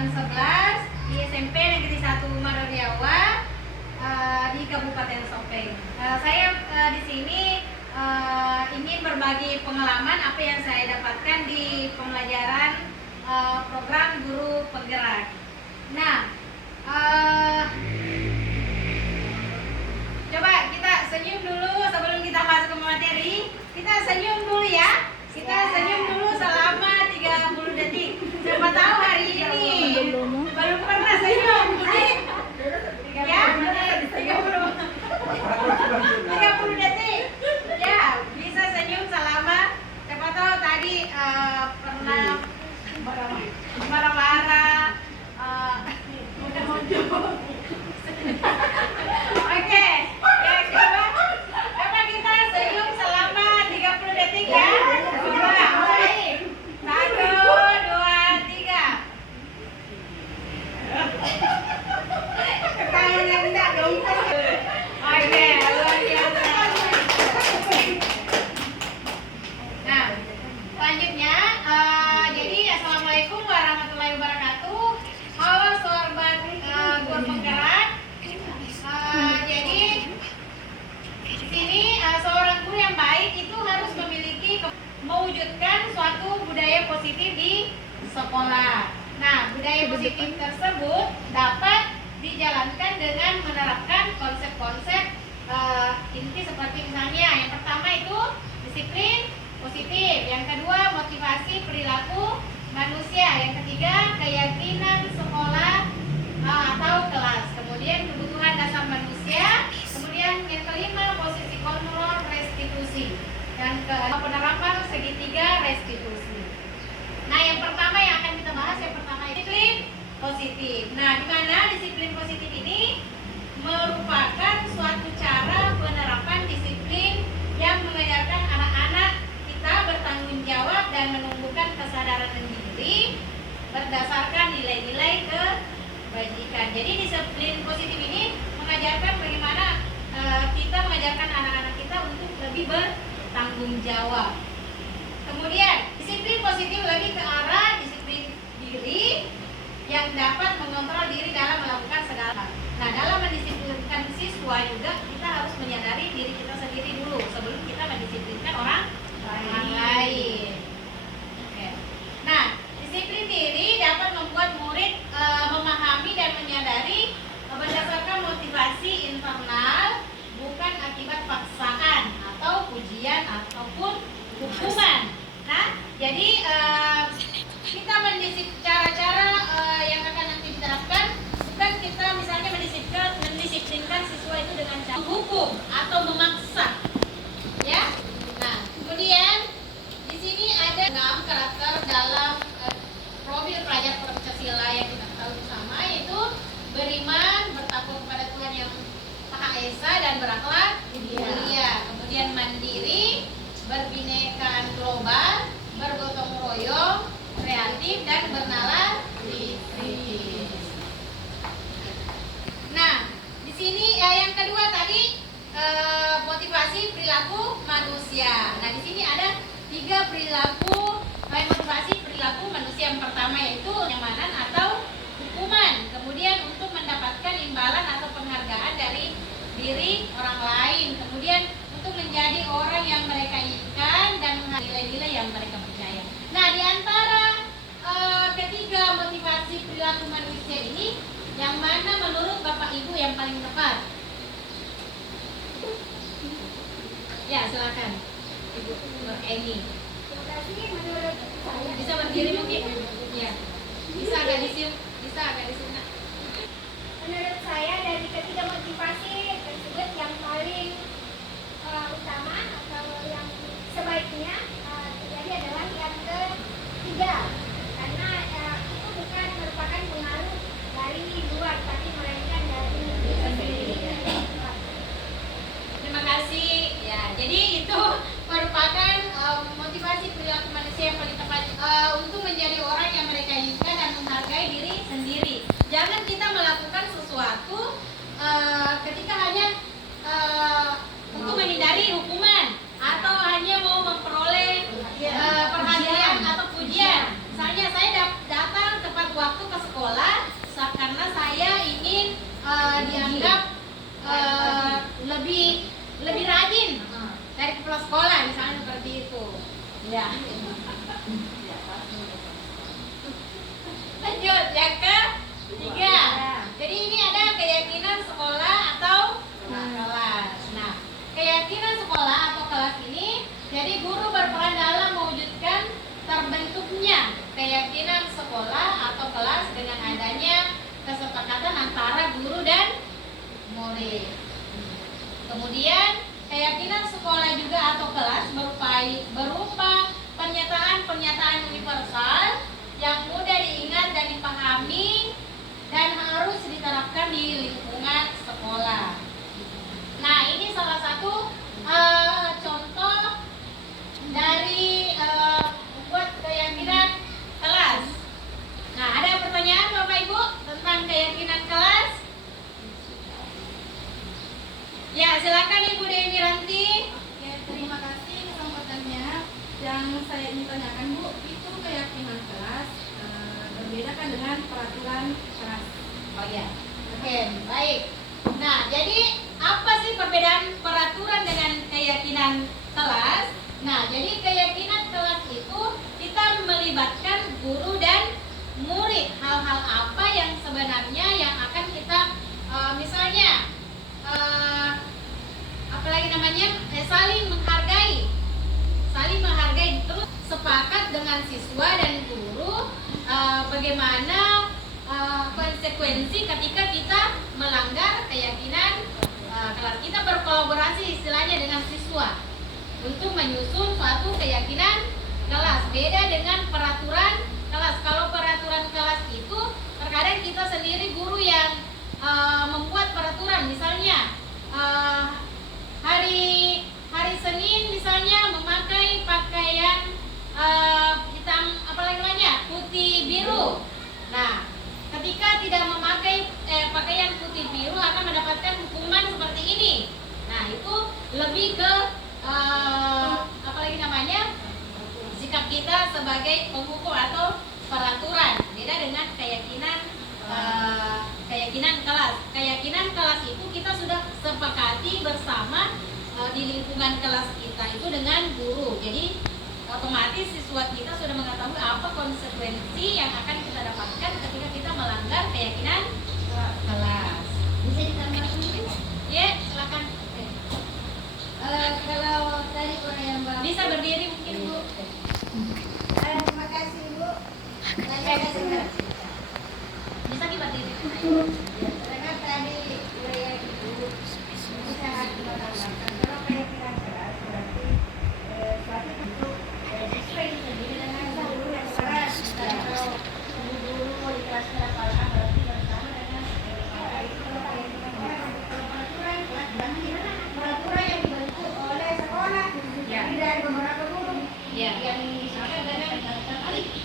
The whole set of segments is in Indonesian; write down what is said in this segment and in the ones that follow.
angkatan 11 di SMP Negeri 1 Marariawa di Kabupaten Sopeng. Saya di sini ingin berbagi pengalaman apa yang saya dapatkan di pembelajaran program guru penggerak. Nah, coba kita senyum dulu sebelum kita masuk ke materi. Kita senyum dulu ya. Kita senyum dulu selama 30 detik. Siapa tahu hari ini belum pernah senyum. Ya, 30 detik. Ya, bisa senyum selama, siapa tahu tadi pernah marah-marah, Oke, ya coba kita senyum selama 30 detik ya. Coba, mulai. 1, 2, 3. Ketahuan enggak dong. Oke, luar biasa. Nah, selanjutnya, jadi assalamualaikum warahmatullahi wabarakatuh. Halo sobat guru penggerak. Jadi di sini seorang guru yang baik itu harus memiliki mewujudkan suatu budaya positif di sekolah. Nah, budaya positif tersebut dapat dijalankan dengan menerapkan konsep-konsep inti seperti misalnya yang pertama itu disiplin positif, yang kedua motivasi perilaku manusia, yang ketiga keyakinan sekolah atau kelas, kemudian kebutuhan dasar manusia, kemudian yang kelima posisi kontrol restitusi, dan penerapan segitiga restitusi. Nah, yang pertama yang akan kita bahas yang pertama disiplin positif. Nah, di mana disiplin positif ini merupakan suatu cara penerapan disiplin yang mengajarkan anak-anak kita bertanggung jawab dan menumbuhkan kesadaran diri berdasarkan nilai-nilai kebajikan. Jadi disiplin positif ini mengajarkan bagaimana kita mengajarkan anak-anak kita untuk lebih bertanggung jawab. Kemudian disiplin positif lebih ke arah disiplin diri yang dapat mengontrol diri dalam melakukan segala. Nah, dalam mendisiplinkan siswa juga kita harus menyadari diri kita sendiri dulu sebelum kita mendisiplinkan orang lain. Oke. Nah, disiplin diri dapat membuat murid memahami dan menyadari berdasarkan motivasi internal, bukan akibat paksaan atau pujian ataupun hukuman. Nah, jadi kita cara-cara yang akan nanti diterapkan bukan kita misalnya mendisiplinkan siswa itu dengan cara hukum atau memaksa, ya. Nah, kemudian di sini ada 6 karakter dalam profil pelajar Pancasila yang kita tahu bersama, yaitu beriman, bertakwa kepada Tuhan Yang Maha Esa dan berakhlak mulia. Kemudian mandiri, berbinekaan global, bergotong royong, kreatif dan bernalar kritis. Nah, di sini yang kedua tadi motivasi perilaku manusia. Nah, di sini ada 3 perilaku motivasi perilaku manusia. Yang pertama yaitu kenyamanan atau hukuman. Kemudian untuk mendapatkan imbalan atau penghargaan dari diri orang lain. Kemudian untuk menjadi orang yang mereka inginkan dan nilai-nilai yang mereka percaya. Nah, di antara ketiga motivasi perilaku manusia ini, yang mana menurut Bapak Ibu yang paling tepat? Ya, silakan Ibu Eni. Terima kasih. Menurut saya Bisa berdiri mungkin? Ya. Bisa agak di sini. Menurut saya dari ketiga motivasi tersebut yang paling utama atau yang sebaiknya terjadi adalah yang ketiga, karena itu bukan merupakan pengaruh dari luar tapi melainkan dari diri sendiri. Terima kasih. Ya, jadi itu merupakan motivasi perilaku manusia yang paling tepat untuk menjadi orang yang mereka inginkan dan menghargai diri sendiri. Jangan kita melakukan sesuatu ketika hanya untuk menghindari hukuman atau hanya mau memperoleh perhatian atau pujian. antara guru dan murid. Kemudian keyakinan sekolah juga atau kelas berupa pernyataan universal yang mudah diingat dan dipahami dan harus diterapkan di lingkungan sekolah. Nah, ini salah satu contoh dari membuat keyakinan kelas. Nah, ada pertanyaan Bapak Ibu tentang keyakinan kelas? Ya, silakan Ibu Dewi Ranti. Ya, terima kasih kesempatannya. Yang saya ingin tanyakan Bu, itu keyakinan kelas berbeda kan dengan peraturan kelas. Oh ya, oke, baik. Nah, jadi apa sih perbedaan peraturan dengan keyakinan kelas? Nah, jadi keyakinan kelas itu kita melibatkan guru dan murid. Hal-hal apa yang sebenarnya yang akan kita misalnya apalagi namanya saling menghargai, terus sepakat dengan siswa dan guru bagaimana konsekuensi ketika kita melanggar keyakinan kelas. Kita berkolaborasi istilahnya dengan siswa untuk menyusun suatu keyakinan kelas. Beda dengan peraturan kelas. Kalau peraturan kelas itu terkadang kita sendiri guru yang membuat peraturan, misalnya hari Senin misalnya memakai pakaian hitam apalagi namanya putih biru. Nah, ketika tidak memakai pakaian putih biru akan mendapatkan hukuman seperti ini. Nah, itu lebih ke apalagi namanya sikap kita sebagai penghukum atau peraturan. Beda dengan keyakinan kelas. Keyakinan kelas itu kita sudah sepakati bersama di lingkungan kelas kita itu dengan guru. Jadi otomatis siswa kita sudah mengetahui apa konsekuensi yang akan kita dapatkan ketika kita melanggar keyakinan kelas. Bisa ditambahkan Bu? Ya, silakan. Kalau tadi yang Mbak Bisa berdiri mungkin Bu. terima kasih Bu. Terima kasih Bu. Bisa berdiri. Karena tadi yang Ibu sangat menambahkan kalau keyakinan keras berarti suatu bentuk siswa itu sendiri dengan guru yang keras. Kalau guru di kelas berapa berarti bersama dengan itu kalau keyakinan keras. Kalau peraturan kelas berarti peraturan yang dibentuk oleh sekolah jadi dari beberapa guru Ya. yang misalnya dengan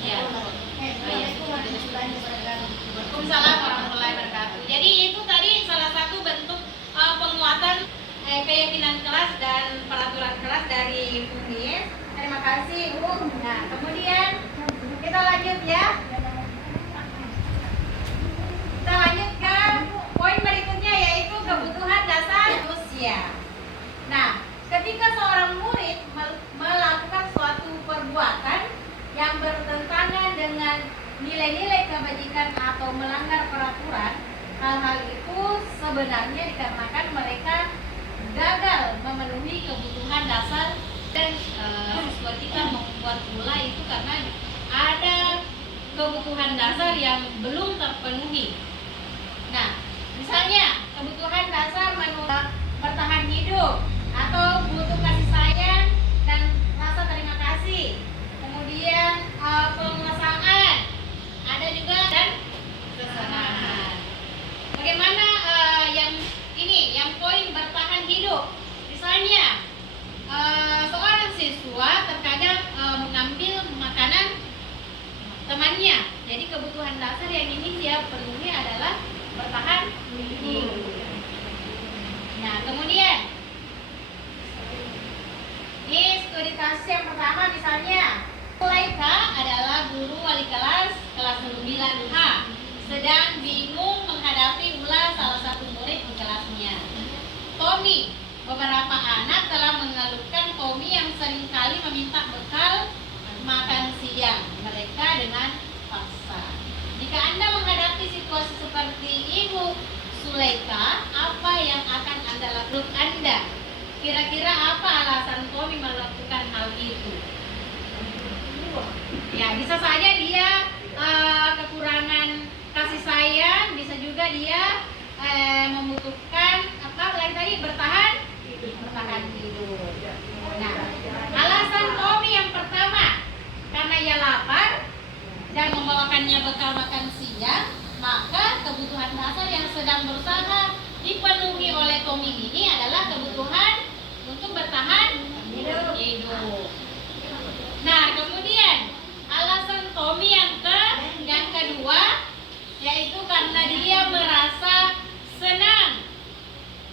Ya. Waalaikumsalam. Waalaikumsalam warahmatullahi wabarakatuh. Jadi itu tadi salah satu bentuk penguatan keyakinan kelas dan peraturan kelas dari Unis. Terima kasih Bu. Nah, kemudian kita lanjut ya. Kita lanjut ke poin berikutnya yaitu kebutuhan dasar manusia. Nah, ketika seorang murid melakukan suatu perbuatan yang bertentangan dengan nilai-nilai kebajikan atau melanggar peraturan, hal-hal itu sebenarnya dikarenakan mereka gagal memenuhi kebutuhan dasar dan siswa kita membuat pula itu karena ada kebutuhan dasar yang belum terpenuhi. Nah, misalnya kebutuhan dasar bertahan hidup atau butuh kasih sayang dan rasa terima kasih. Kemudian penguasaan, ada juga dan kesenangan. Bagaimana yang poin bertahan hidup? Misalnya seorang siswa terkadang mengambil makanan temannya. Jadi kebutuhan dasar yang ingin dia penuhi adalah bertahan hidup. Nah, kemudian ini studi kasus yang pertama misalnya Sulaika adalah guru wali kelas 9H sedang bingung menghadapi ulah salah satu murid di kelasnya. Tommy, beberapa anak telah mengeluhkan Tommy yang seringkali meminta bekal makan siang mereka dengan paksa. Jika Anda menghadapi situasi seperti Ibu Sulaika, apa yang akan Anda lakukan Anda? Kira-kira apa alasan Tommy melakukan hal itu? Ya, bisa saja dia kekurangan kasih sayang, bisa juga dia sedang membawakannya bekal makan siang, maka kebutuhan dasar yang sedang berusaha dipenuhi oleh Tommy ini adalah kebutuhan untuk bertahan hidup. Nah, kemudian alasan Tommy yang kedua yaitu karena dia merasa senang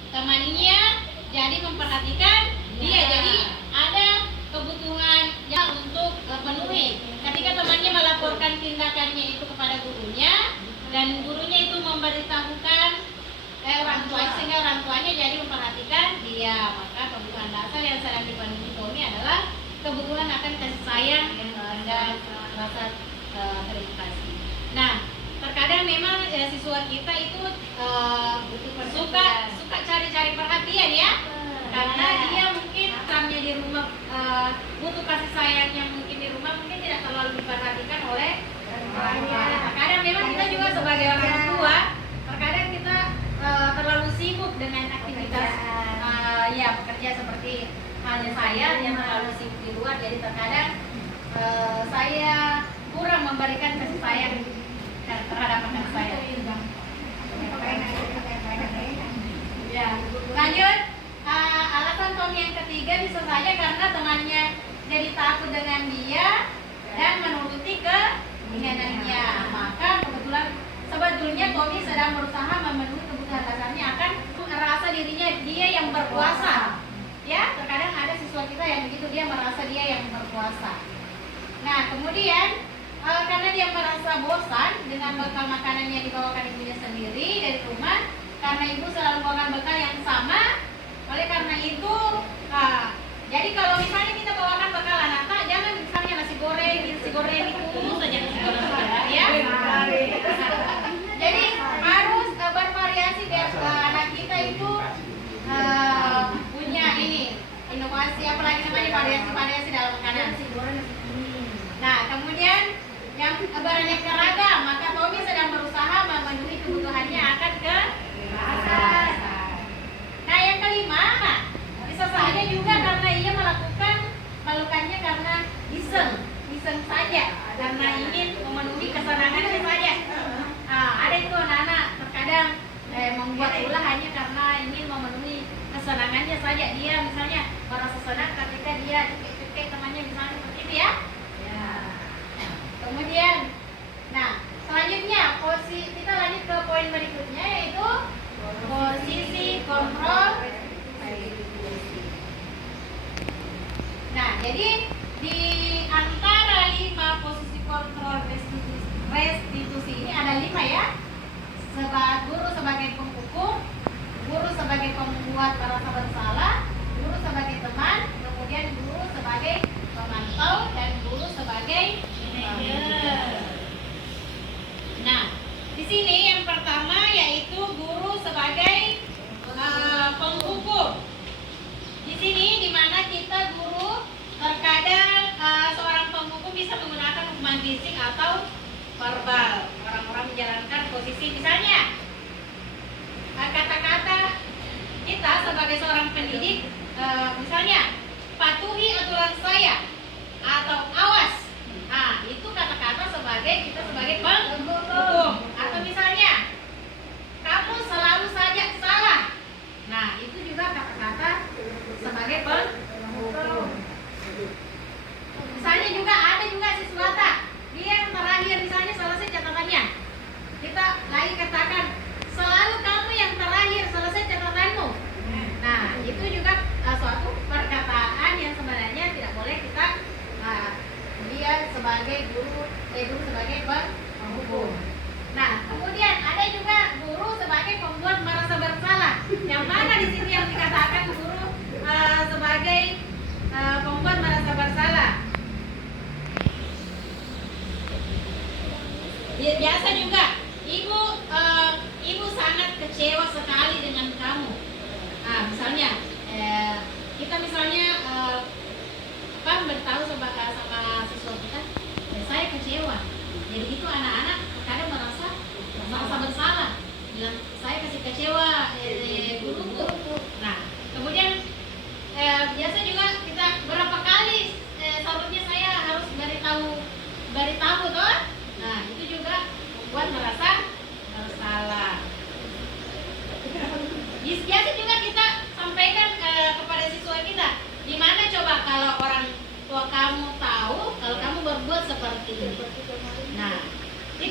temannya jadi memperhatikan dia, jadi ada kebutuhan yang untuk penuhi. Ketika temannya melaporkan tindakannya itu kepada gurunya dan gurunya itu memberitahukan orang tua, sehingga orang tuanya jadi memperhatikan dia, maka kebutuhan dasar yang sedang dipenuhi Tommy adalah kebutuhan akan kasih sayang dan rasa terima kasih. Nah, terkadang memang siswa kita itu suka cari-cari perhatian ya, karena dia mungkin kamu di rumah butuh kasih sayang yang mungkin di rumah mungkin tidak terlalu diperhatikan oleh orang tua. Terkadang memang kita juga sebagai orang tua, terkadang kita terlalu sibuk dengan aktivitas bekerja seperti halnya saya yang terlalu sibuk di luar, jadi terkadang saya kurang memberikan kasih sayang terhadap anak saya. Ya, lanjut. Alasan Tommy yang ketiga bisa saja karena temannya jadi takut dengan dia dan menuruti keinginannya. Maka sebetulnya Tommy sedang berusaha memenuhi kebutuhan dasarnya akan merasa dirinya dia yang berkuasa. Ya, terkadang ada siswa kita yang begitu, dia merasa dia yang berkuasa. Nah, kemudian karena dia merasa bosan dengan bekal makanan yang dibawakan ibunya sendiri dari rumah, karena ibu selalu membawakan bekal yang sama. Oleh karena itu, jadi kalau misalnya kita bawakan bekal anak, jangan misalnya nasi goreng itu saja nasi goreng ya. Jadi harus bervariasi biar anak kita itu punya inovasi, apalagi namanya variasi dalam makanan. Nah, kemudian yang beraneka ragam, maka Tommy sedang berusaha memenuhi kebutuhannya akan ke rasa. Nah, yang kelima, bisa saja juga karena ia melakukannya karena iseng saja, karena ingin memenuhi kesenangannya saja. Ada itu anak-anak terkadang membuat ulah hanya karena ingin memenuhi kesenangannya saja. Dia misalnya merasa senang ketika dia cekik temannya misalnya seperti itu ya. Kemudian, nah selanjutnya kita lanjut ke poin berikutnya yaitu posisi kontrol. Nah, jadi di antara 5 posisi kontrol restitusi ini ada 5 ya. Guru sebagai penghukum, guru sebagai pembuat merasa bersalah, guru sebagai teman, kemudian guru sebagai pemantau, dan guru sebagai manajer. Nah, di sini yang pertama yaitu guru sebagai penghukum. Di sini dimana kita guru terkadang seorang penghukum bisa menggunakan hukuman fisik atau verbal. Orang-orang menjalankan posisi misalnya kata-kata kita sebagai seorang pendidik, misalnya patuhi aturan saya atau awas. Nah, itu kata-kata kita sebagai penghukum. Atau misalnya kamu selalu saja salah. Nah, itu juga kata-kata sebagai penghukum. Misalnya juga ada siswa dia yang terakhir misalnya selesai catatannya. Kita lagi katakan selalu kamu yang terakhir selesai catatanmu. Nah, itu juga suatu perkataan yang sebenarnya tidak boleh kita dia sebagai guru sebagai penghukum. Nah, kemudian ada juga guru sebagai pembuat merasa bersalah. Yang mana di sini yang dikatakan guru sebagai pembuat merasa bersalah? Biasa juga ibu sangat kecewa sekali dengan kamu. Nah, misalnya kita misalnya beritahu sama siswa kita, saya kecewa. Jadi itu anak-anak kadang merasa bersalah, bilang saya kasih kecewa guruku. Nah, kemudian biasa juga kita berapa kali seharusnya saya harus beritahu toh.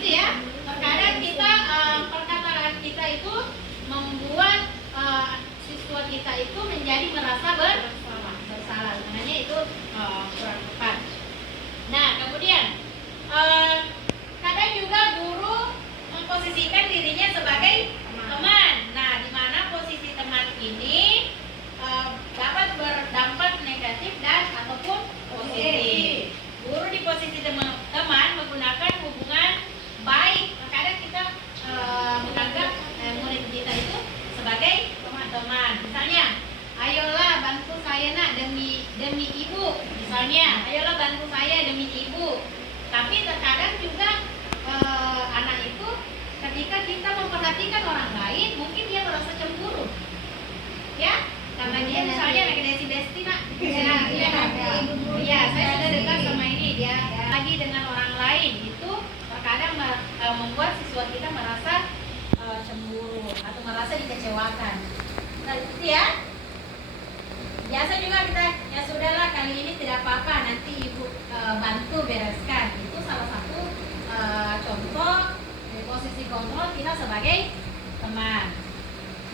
gitu ya. Terkadang kita perkataan kita itu membuat siswa kita itu menjadi merasa bersalah. Makanya itu kurang tepat. Nah, kemudian kadang juga guru memposisikan dirinya sebagai teman. Nah, di mana posisi teman ini dapat berdampak negatif dan ataupun positif. Guru di posisi teman menggunakan hubungan baik. Terkadang kita menganggap murid kita itu sebagai teman-teman. Misalnya, ayolah bantu saya nak demi ibu. Misalnya, ayolah bantu saya demi ibu. Tapi terkadang juga anak itu ketika kita memperhatikan orang lain, mungkin dia merasa cemburu, ya, karena dia misalnya lagi desi nak, ya saya sudah dekat sama ini, dia lagi dengan orang lain, itu terkadang membuat siswa kita merasa cemburu atau merasa dikecewakan. Nah, itu ya. Biasa juga kita, ya sudahlah kali ini tidak apa-apa, nanti ibu bantu bereskan. Itu salah satu contoh dari posisi kontrol kita sebagai teman.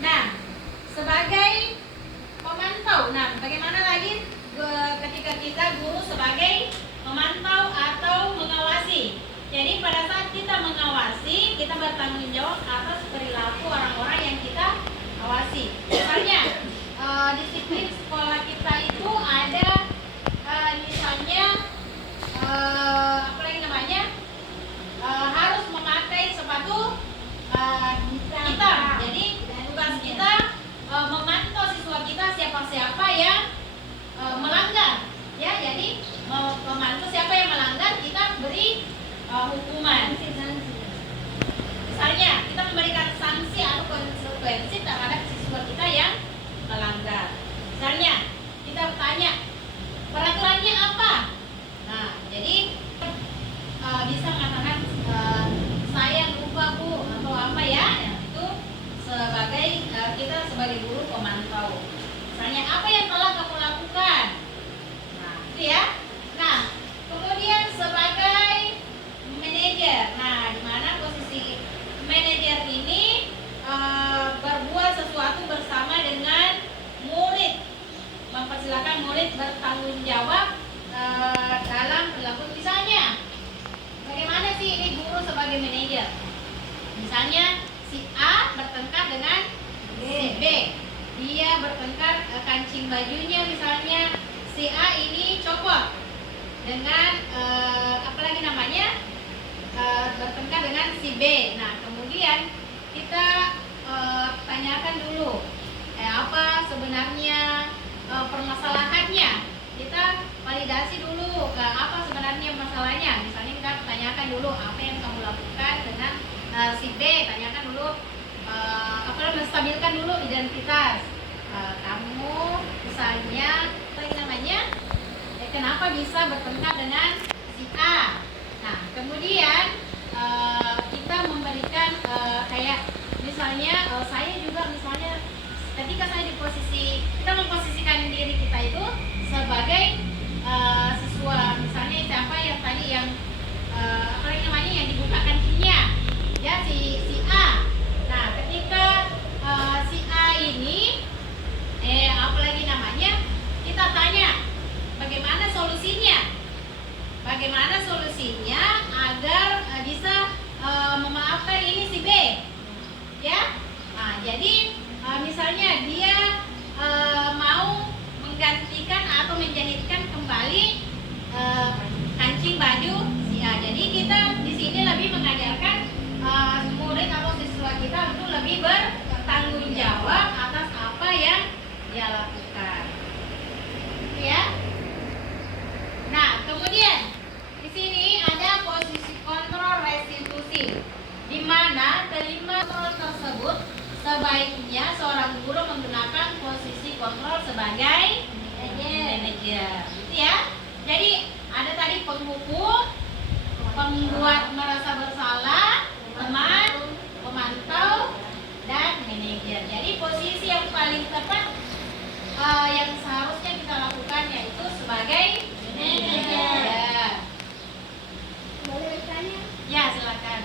Nah, sebagai pemantau. Nah, bagaimana lagi ketika kita guru sebagai memantau atau mengawasi? Jadi pada saat kita mengawasi, kita bertanggung jawab atas perilaku orang-orang yang kita awasi. Misalnya disiplin sekolah kita itu ada misalnya apa lagi namanya, harus memakai sepatu hitam. Jadi tugas kita memantau siswa kita siapa-siapa yang melanggar, ya. Jadi memantau siapa yang melanggar, kita beri hukuman. Misalnya kita memberikan sanksi atau konsekuensi terhadap siswa kita yang melanggar. Misalnya kita bertanya, peraturannya apa? Nah, jadi bisa mengatakan saya lupa bu atau apa ya, itu sebagai kita sebagai guru pemantau. Misalnya apa yang telah kamu lakukan? Nah, itu ya. Nah, kemudian sebagai manajer. Nah, di mana posisi manajer ini berbuat sesuatu bersama dengan murid, mempersilakan murid bertanggung jawab dalam perilaku. Misalnya, bagaimana sih ini guru sebagai manajer? Misalnya si A bertengkar dengan si B, dia bertengkar kancing bajunya, misalnya si A ini copot dengan apa lagi namanya, bertengkar dengan si B. Nah, kemudian kita tanyakan dulu apa sebenarnya permasalahannya. Kita validasi dulu apa sebenarnya masalahnya. Misalnya kita tanyakan dulu apa yang kamu lakukan dengan si B, tanyakan dulu menstabilkan dulu identitas kamu, misalnya apa yang namanya, kenapa bisa bertengkar dengan si A. Nah, kemudian kita memberikan kayak misalnya saya juga misalnya ketika saya di posisi, kita memposisikan diri kita itu sebagai siswa, misalnya siapa yang tadi yang apa namanya yang dibuka kancingnya, ya si A. Nah, ketika si A ini apa lagi namanya, kita tanya bagaimana solusinya agar bisa memaafkan ini si B, ya. Nah, jadi misalnya dia mau menggantikan atau menjahitkan kembali kancing baju si A. Jadi kita di sini lebih mengajarkan murid atau siswa kita untuk lebih bertanggung jawab atas apa yang dia lakukan, ya. Nah, kemudian di sini ada posisi kontrol restitusi, di mana kelima kontrol tersebut sebaiknya seorang guru menggunakan posisi kontrol sebagai manajer, gitu ya. Jadi ada tadi penghukum, pembuat merasa bersalah, teman, pemantau, dan manajer. Jadi posisi yang paling tepat yang seharusnya kita lakukan yaitu sebagai manajer. Boleh bertanya? Ya, silakan.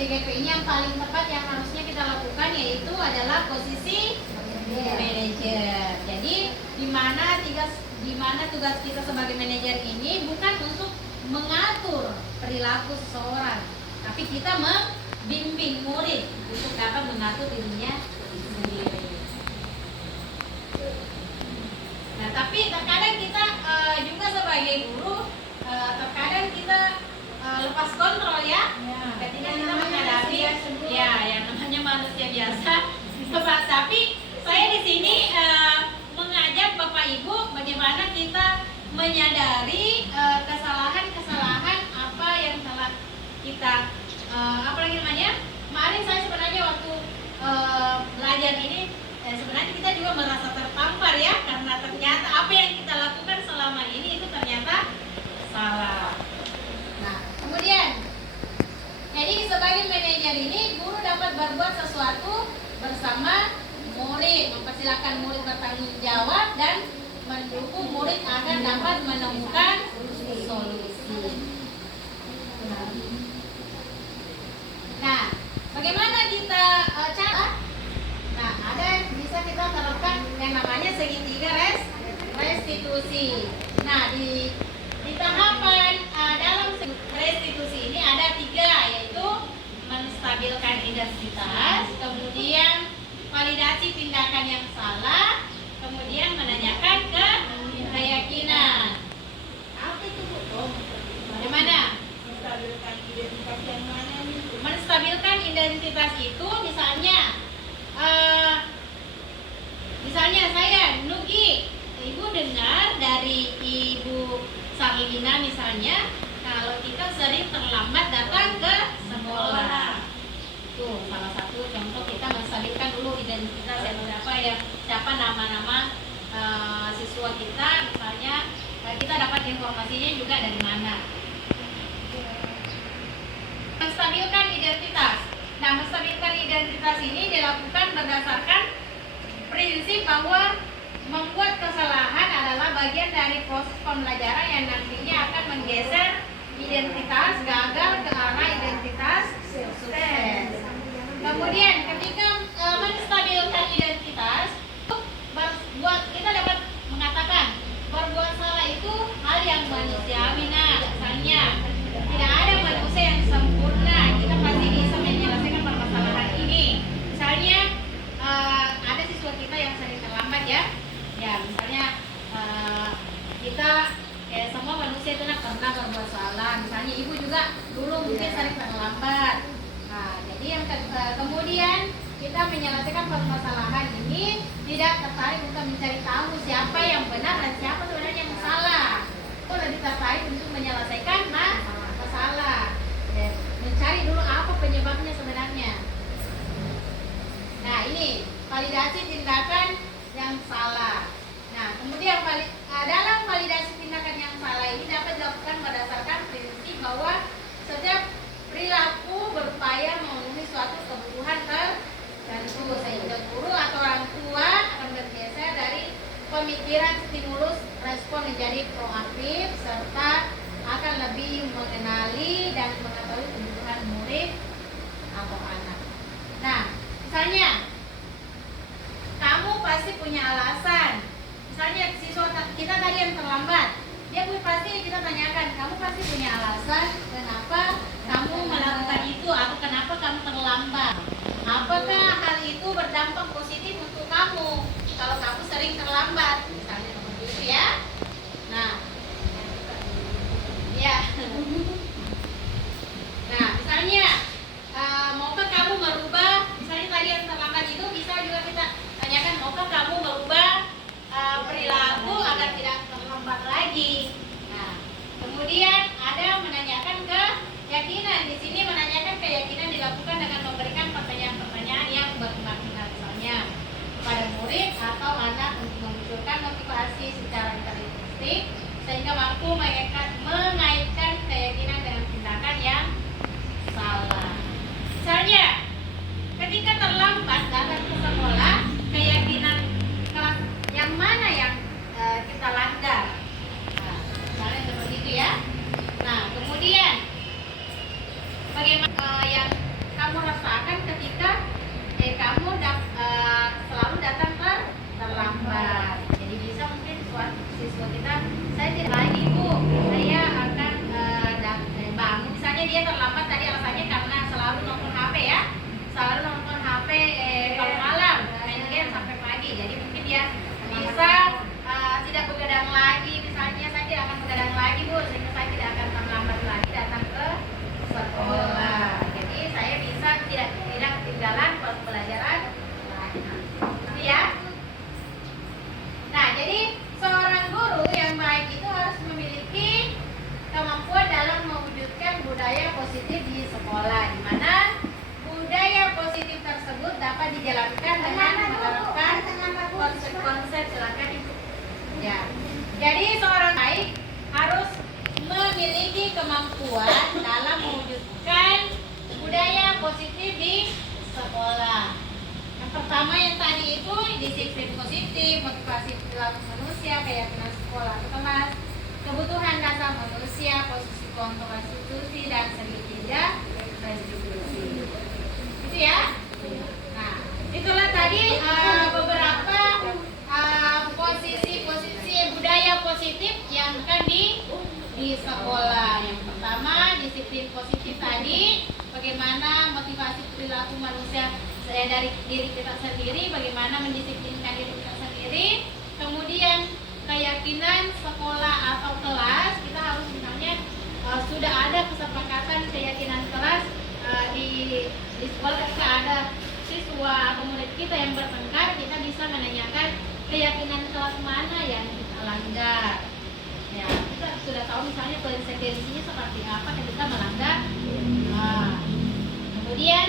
CGPI-nya yang paling tepat yang harusnya kita lakukan yaitu adalah posisi manajer. Jadi di mana tugas kita sebagai manajer ini bukan untuk mengatur perilaku seseorang, tapi kita membimbing murid untuk dapat mengatur dirinya sendiri. Nah, tapi terkadang kita juga sebagai guru terkadang kita lepas kontrol ya. Ketika kita menghadapi ya yang namanya manusia biasa. Tapi saya di sini mengajak Bapak Ibu bagaimana kita menyadari kesalahan-kesalahan apa yang telah kita kemarin saya sebenarnya waktu belajar ini sebenarnya kita juga merasa tertampar ya, karena ternyata apa yang kita lakukan selama ini itu ternyata salah. Nah, kemudian jadi sebagai manajer ini guru dapat berbuat sesuatu bersama murid, mempersilahkan murid bertanggung jawab dan mendukung murid agar dapat menemukan solusi. Nah, bagaimana kita cara? Nah, ada bisa kita terapkan yang namanya segitiga restitusi. Nah, di tahapan dalam restitusi ini ada 3, yaitu menstabilkan identitas, kemudian validasi tindakan yang salah, kemudian menanyakan keyakinan. Apa itu Bu? Bagaimana? Menstabilkan identitas yang mana nih? Menstabilkan identitas itu misalnya saya Nugi, Ibu dengar dari Ibu Sarlina misalnya kalau kita sering terlambat datang ke sekolah. Tuh salah satu contoh kita menstabilkan dulu identitas siapa nama-nama siswa kita, misalnya kita dapat informasinya juga dari mana. Menstabilkan identitas. Nah, menstabilkan identitas ini dilakukan berdasarkan prinsip bahwa membuat kesalahan adalah bagian dari proses pembelajaran yang nantinya akan menggeser identitas gagal ke arah identitas sukses. Kemudian ketika menstabilkan identitas, kita dapat mengatakan berbuat salah itu hal yang manusiawi. Nah, misalnya tidak ada manusia yang sempurna, kita pasti bisa menyelesaikan permasalahan ini. Misalnya ada siswa kita yang sering terlambat ya misalnya kita semua manusia itu pernah berbuat salah. Misalnya ibu juga dulu mungkin sering terlambat. Nah, jadi yang kemudian kita menyelesaikan permasalahan ini tidak tertarik untuk mencari tahu siapa yang benar dan siapa sebenarnya yang salah. Itu lebih tertarik untuk menyelesaikan masalah. Mencari dulu apa penyebabnya sebenarnya. Nah, ini validasi tindakan yang salah. Nah, kemudian dalam validasi tindakan yang salah ini dapat dilakukan berdasarkan prinsip bahwa setiap perilaku berupaya memenuhi suatu kebutuhan tertentu, sehingga guru atau orang tua akan bergeser dari pemikiran stimulus respon menjadi proaktif serta akan lebih mengenali dan mengetahui kebutuhan murid atau anak. Nah, misalnya kamu pasti punya alasan. Misalnya siswa kita tadi yang terlambat, dia pasti kita tanyakan, kamu pasti punya alasan kenapa kamu melakukan itu atau kenapa kamu terlambat. Apakah hal itu berdampak positif untuk kamu kalau kamu sering terlambat, misalnya seperti itu ya. Nah, ya. Nah, misalnya maukah kamu merubah, misalnya tadi yang terlambat itu bisa juga kita tanyakan, maukah kamu merubah perilaku agar tidak terlambat lagi. Nah, kemudian ada menanyakan keyakinan. Di sini menanyakan keyakinan dilakukan dengan memberikan pertanyaan-pertanyaan yang bermakna, misalnya kepada murid atau anak untuk memunculkan motivasi secara karakteristik sehingga mampu mengaitkan keyakinan dengan tindakan yang salah. Misalnya, ketika terlambat datang ke sekolah, keyakinan kelas yang mana yang kita langgar? Nah, misalnya seperti itu ya. Nah, kemudian bagaimana yang budaya positif di sekolah, di mana budaya positif tersebut dapat dijalankan dengan menerapkan konsep-konsep. Silakan Ibu. Ya. Jadi seorang baik harus memiliki kemampuan dalam mewujudkan budaya positif di sekolah. Yang pertama yang tadi itu disiplin positif, motivasi perilaku manusia, keyakinan sekolah atau kelas, kebutuhan dasar manusia, posisi kontrol institusi, dan segitiga restitusi. Itu ya. Nah, itulah tadi beberapa posisi-posisi budaya positif yang akan di sekolah. Yang pertama disiplin positif tadi, bagaimana motivasi perilaku manusia dari diri kita sendiri, bagaimana mendisiplinkan diri kita sendiri. Kemudian keyakinan sekolah atau kelas, kita harus misalnya sudah ada kesepakatan keyakinan kelas di sekolah, ketika ada siswa atau murid kita yang bertengkar, kita bisa menanyakan keyakinan kelas mana yang kita langgar. Ya, kita sudah tahu misalnya konsekuensinya seperti apa ketika melanggar. Kemudian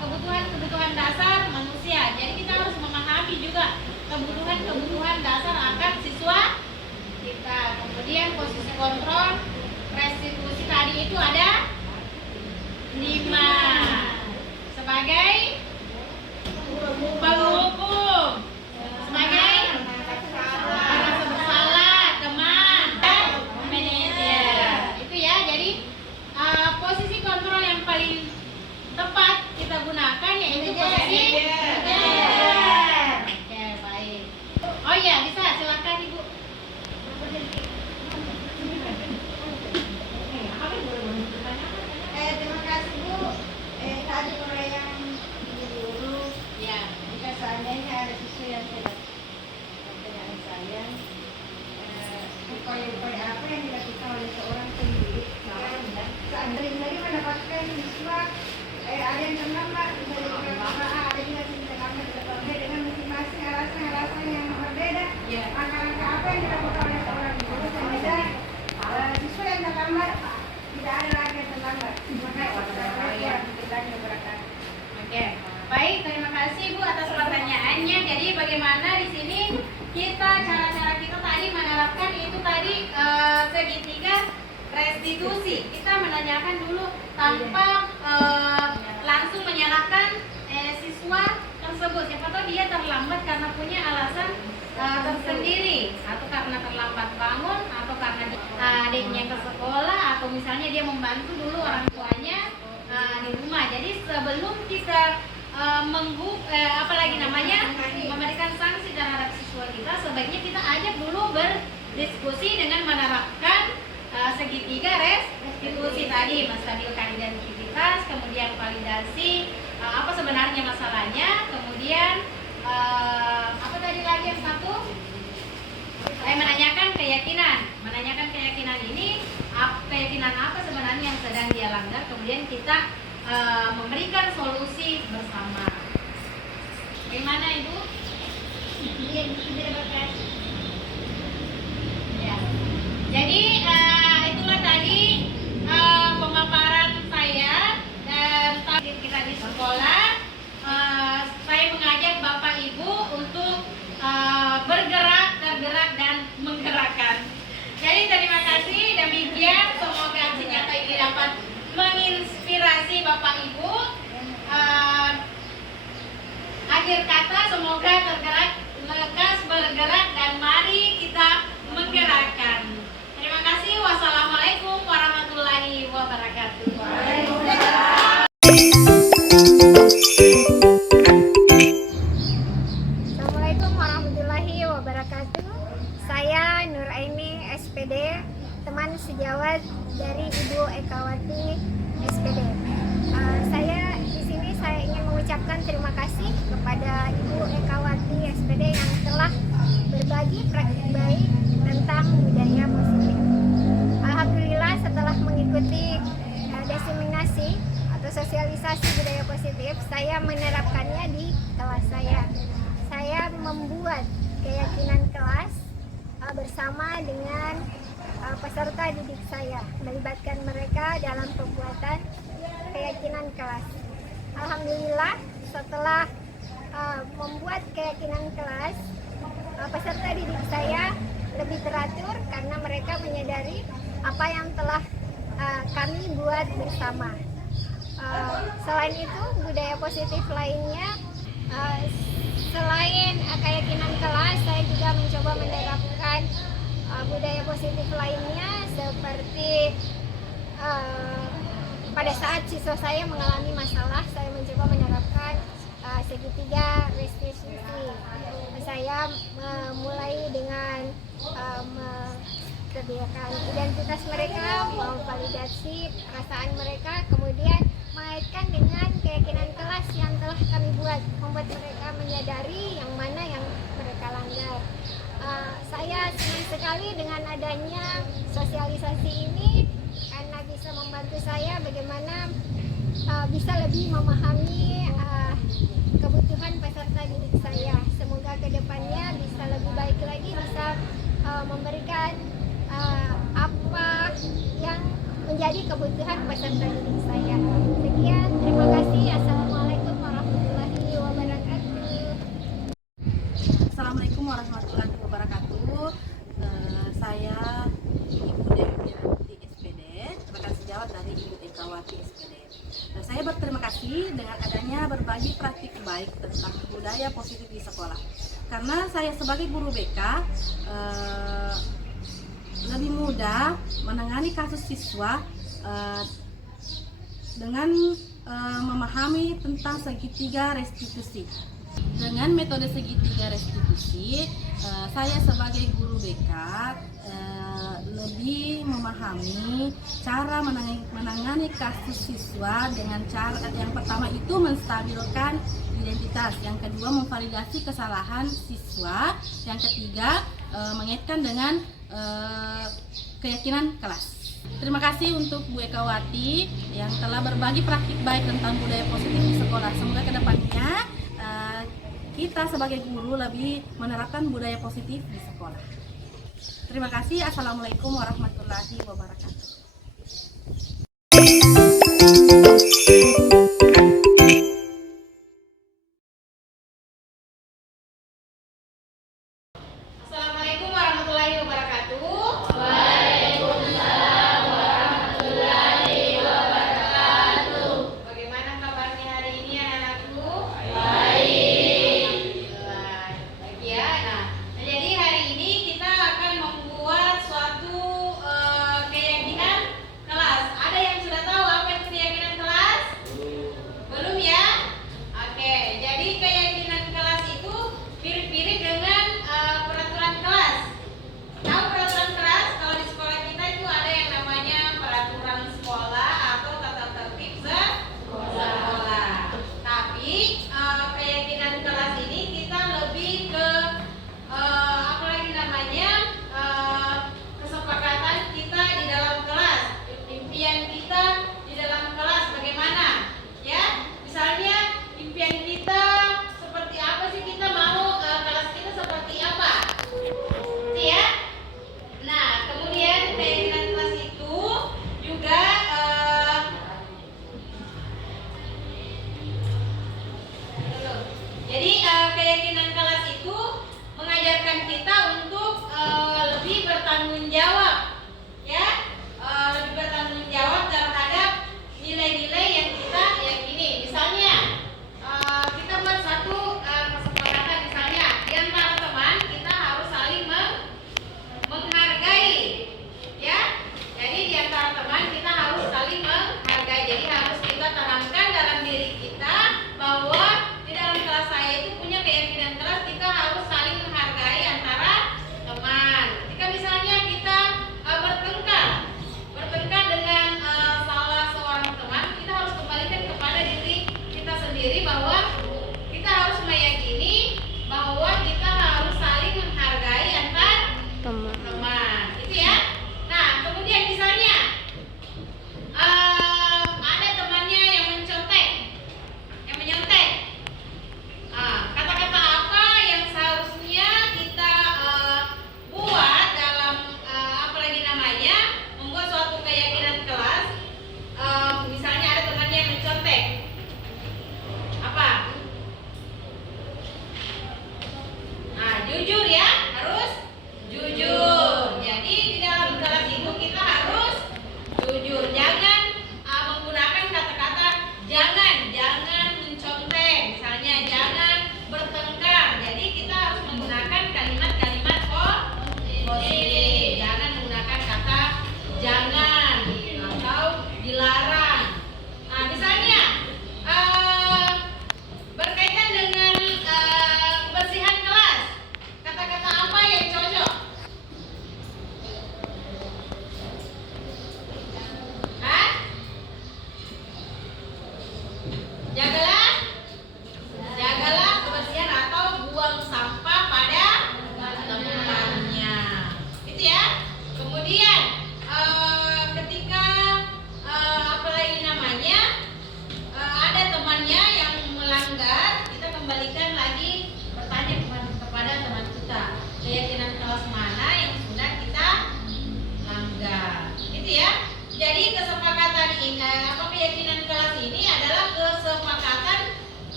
kebutuhan dasar manusia. Jadi kita harus memahami juga kebutuhan dasar akan siswa kita. Kemudian posisi kontrol restitusi tadi itu ada 5 sebagai penghukum, sebagai merasa bersalah, teman, dan manajer. Itu ya. Jadi posisi kontrol yang paling tepat kita gunakan yaitu posisi manajer. Oke, baik. Oh iya, bisa, silakan Ibu. Terima kasih Bu. Tadi mulai yang dulu. Ya. Jika seandainya ada siswa yang tidak pertanyaan saya, upaya-upaya apa yang dilakukan oleh seorang pendidik seandainya mendapatkan siswa ada yang terlambat, ada juga yang terlambat dengan masing-masing alasan-alasan yang berbeda. Langkah-langkah apa yang dilakukan oleh seorang guru sehingga siswa yang terlambat tidak ada lagi yang terlambat. Terima kasih. Oke, baik, terima kasih Bu atas pertanyaannya. Jadi bagaimana di sini cara-cara kita tadi menerapkan itu tadi segitiga restitusi. Kita menanyakan dulu tanpa langsung menyalahkan siswa tersebut. Siapa tahu dia terlambat karena punya alasan tersendiri, atau karena terlambat bangun, atau karena adiknya ke sekolah, atau misalnya dia membantu dulu orang tuanya di rumah. Jadi sebelum kita memberikan sanksi terhadap siswa kita, sebaiknya kita ajak dulu berdiskusi dengan menerapkan segitiga restitusi tadi, menstabilkan identitas, kemudian validasi apa sebenarnya masalahnya, kemudian apa tadi lagi yang satu? Menanyakan keyakinan ini, keyakinan apa sebenarnya yang sedang dia langgar, kemudian kita memberikan solusi bersama. Bagaimana Ibu? Iya, terima kasih. Ya. Jadi itulah tadi pemaparan saya, dan tadi kita di sekolah saya mengajak Bapak Ibu untuk tergerak dan menggerakkan. Jadi terima kasih, demikian semoga aksi nyata ini dapat menginspirasi Bapak Ibu. Akhir kata, semoga tergerak, lekas bergerak, dan mari kita menggerakkan. Terima kasih. Wassalamualaikum warahmatullahi wabarakatuh. Assalamualaikum warahmatullahi wabarakatuh. Saya Nuraini SPD, teman sejawat dari Ibu Ekawati SPD. Saya di sini ingin mengucapkan terima kasih kepada Ibu Ekawati SPD yang telah berbagi praktik baik tentang budaya positif. Alhamdulillah, setelah mengikuti diseminasi atau sosialisasi budaya positif, saya menerapkannya di kelas saya. Saya membuat keyakinan kelas bersama dengan peserta didik saya, melibatkan mereka dalam pembuatan keyakinan kelas. Alhamdulillah, setelah membuat keyakinan kelas, peserta didik saya lebih teratur karena mereka menyadari apa yang telah kami buat bersama. Selain itu, budaya positif lainnya, selain keyakinan kelas, saya juga mencoba menerapkan budaya positif lainnya seperti pada saat siswa saya mengalami masalah, saya mencoba menerapkan segitiga restitusi. Saya mulai dengan memperlihatkan identitas mereka, memvalidasi perasaan mereka, kemudian mengaitkan dengan keyakinan kelas yang telah kami buat, membuat mereka menyadari yang mana yang mereka langgar. Saya senang sekali dengan adanya sosialisasi ini karena bisa membantu saya bagaimana bisa lebih memahami kebutuhan peserta didik saya. Semoga kedepannya bisa lebih baik lagi, bisa memberikan apa yang menjadi kebutuhan peserta didik saya. Sekian, terima kasih. Assalamualaikum warahmatullahi wabarakatuh. Assalamualaikum warahmatullahi wabarakatuh. Saya Ibu Dewi SPD, rekan sejawat dari Ibu Ekawati SPD. Saya berterima kasih dengan adanya berbagi praktik baik tentang budaya positif di sekolah. Karena saya sebagai guru BK lebih mudah menangani kasus siswa dengan memahami tentang segitiga restitusi. Dengan metode segitiga restitusi, saya sebagai guru BK lebih memahami cara menangani kasus siswa dengan cara yang pertama itu menstabilkan identitas, yang kedua memvalidasi kesalahan siswa, yang ketiga mengaitkan dengan keyakinan kelas. Terima kasih untuk Bu Ekawati yang telah berbagi praktik baik tentang budaya positif di sekolah. Semoga kedepannya kita sebagai guru lebih menerapkan budaya positif di sekolah. Terima kasih. Assalamualaikum warahmatullahi wabarakatuh. Assalamualaikum warahmatullahi wabarakatuh. Bagaimana kabarnya hari ini anak-anakku? Alhamdulillah. Baik ya. Nah, jadi hari ini kita akan membuat suatu keyakinan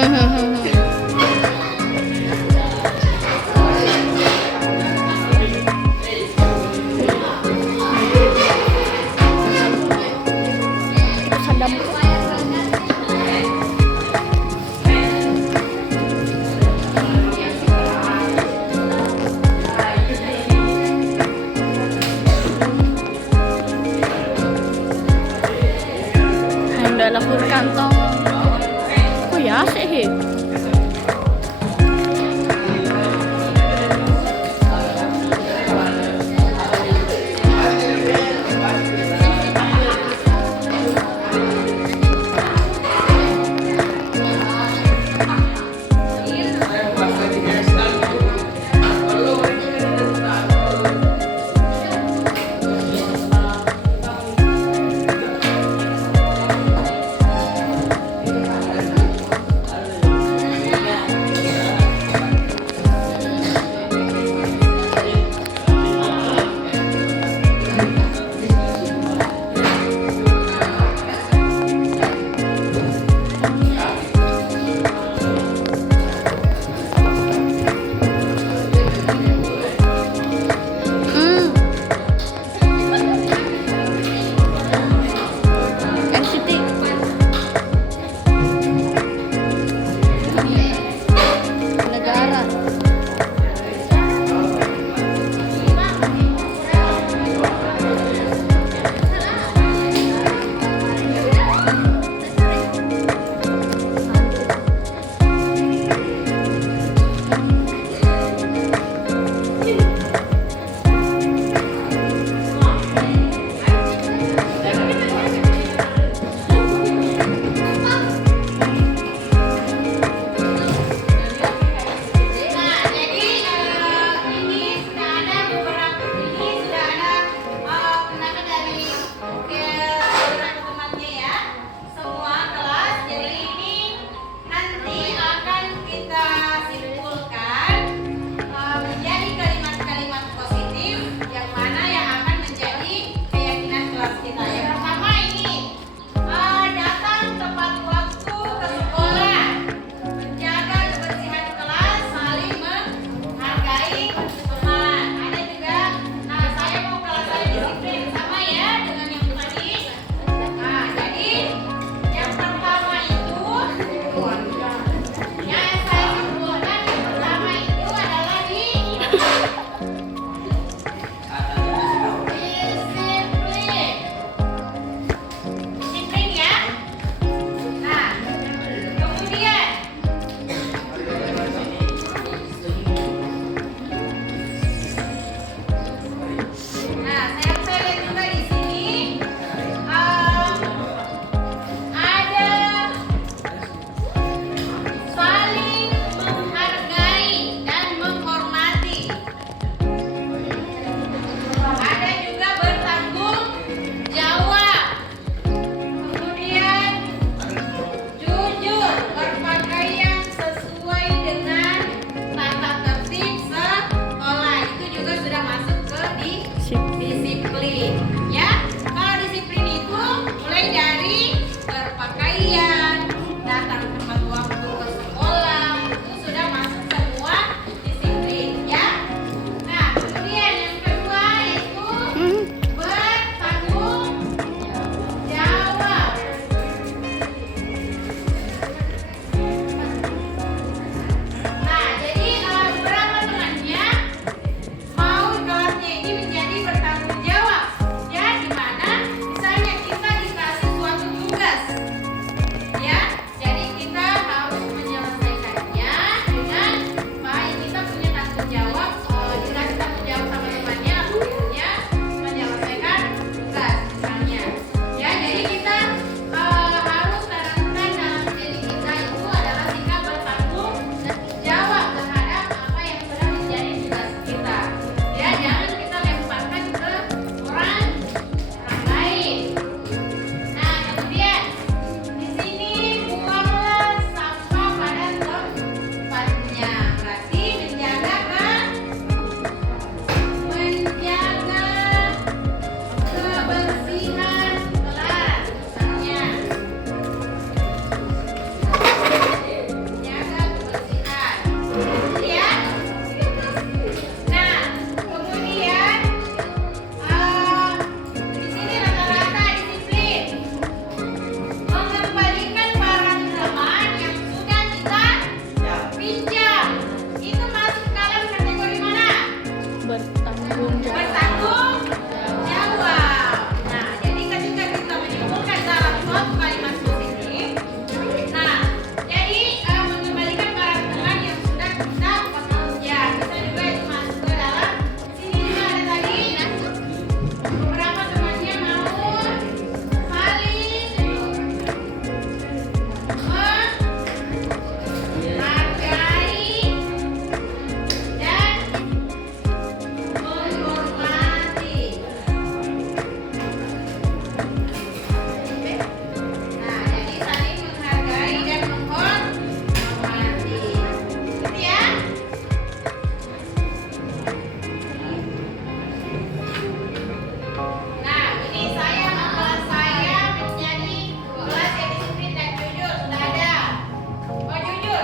Sadam. Handa lapur kantong. Oh ya sih.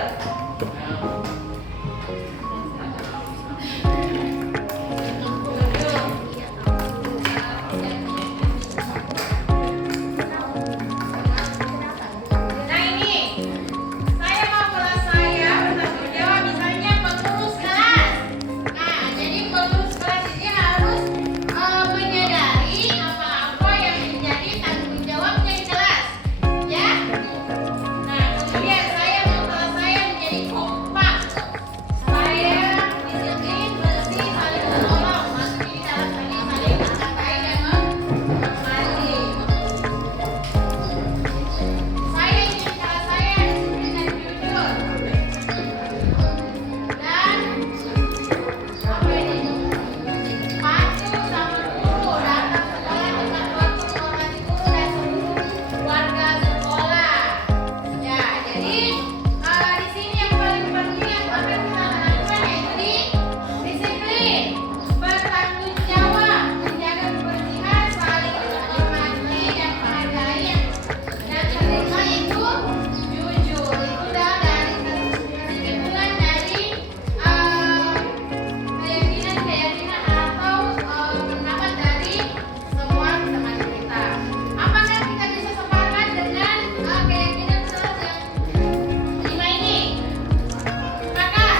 Nah ini, saya mau kelas saya bertanggung jawab misalnya pengurus kelas. Nah, jadi pengurus kelas ini harus menyadari apa-apa yang menjadi tanggung jawabnya di kelas, ya. Nah, kemudian saya mau kelas saya menjadi kompak. Saya disiplin, bersih, saling menolong, masuk di dalam tadi saling menghargai dan menghormati. Saya ingin kelas saya disiplin dan jujur. Dan apa ini? Patuh sama guru, datang sekolah tepat waktu, menghormati guru dan seluruh warga sekolah. Ya, jadi di sini yang paling penting yang akan kita lakukan yaitu disiplin, bertanggung jawab, menjaga kebersihan, saling menghormati dan menghargai, dan kelima itu jujur. Itu udah dari kesimpulan dari keyakinan atau pendapat dari semua teman kita. Apakah kita bisa sepakat dengan keyakinan yang 5 ini? Sepakat?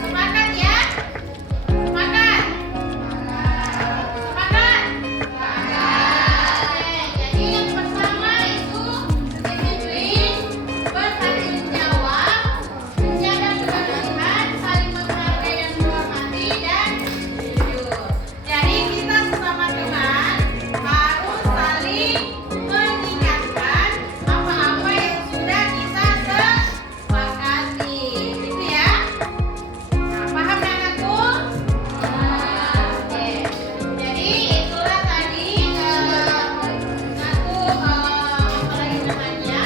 Sepakat ya? Sepakat? Sepakat? Oke, jadi yang pertama itu disiplin, bertanggung jawab, menjaga kebersihan, saling menghargai dan menghormati, dan jujur. Jadi kita sesama teman harus saling mengingatkan apa-apa yang sudah kita sepakati, gitu ya. Nah, paham kan aku? Oke. Jadi itulah tadi satu apalagi namanya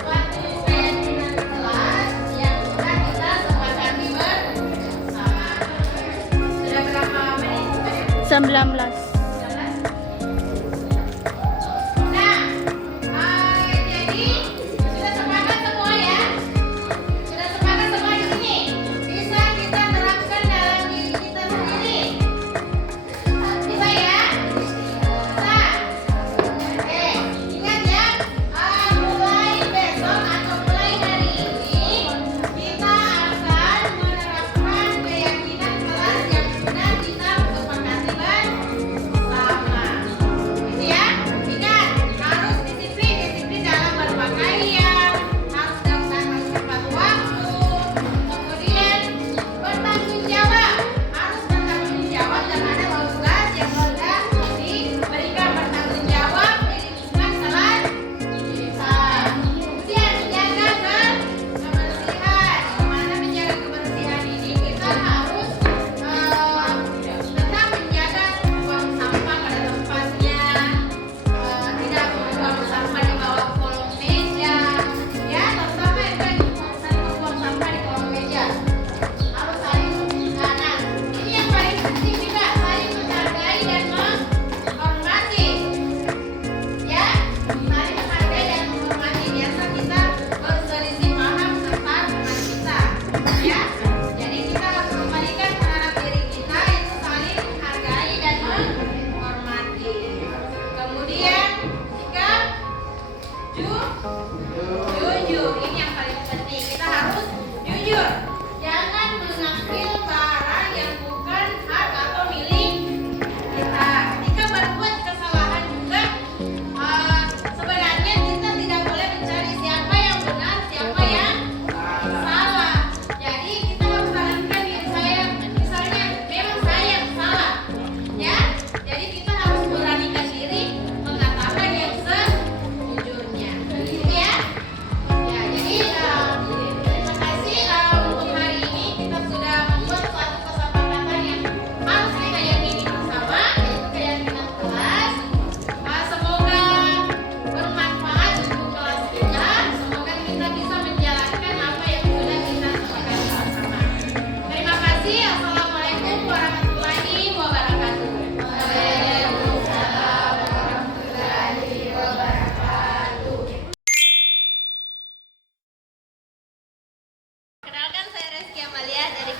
suatu keyakinan kelas yang sudah kita sepakati bersama. Sudah berapa menit? 19. Nah, jadi sudah sepakat semua ya? Sudah sepakat semua di sini? Bisa kita terapkan dalam diri kita sendiri? Bisa ya? Bisa? Oke, ingat ya, mulai besok atau mulai hari ini kita akan menerapkan keyakinan kelas yang sudah kita sepakati bersama.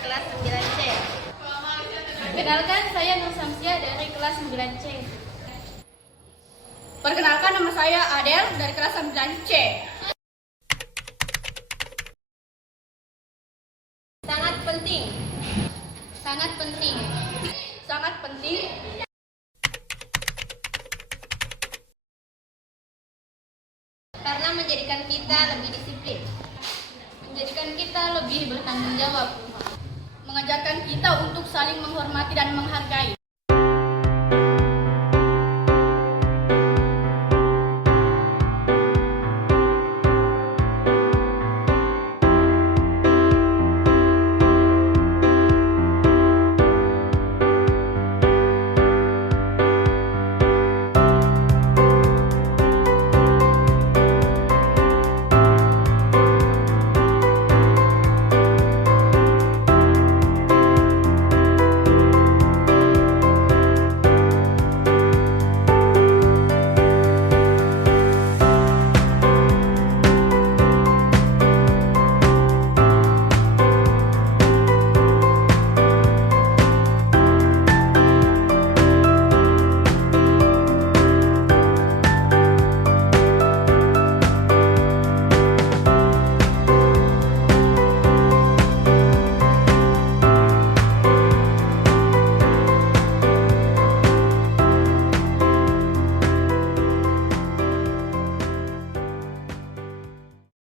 kelas 9C. Perkenalkan, saya Nur Samsia dari kelas 9C. Perkenalkan, nama saya Adel dari kelas 9C. Sangat penting. Sangat penting. Sangat penting Karena menjadikan kita lebih disiplin. Menjadikan kita lebih bertanggung jawab. mengajarkan kita untuk saling menghormati dan menghargai.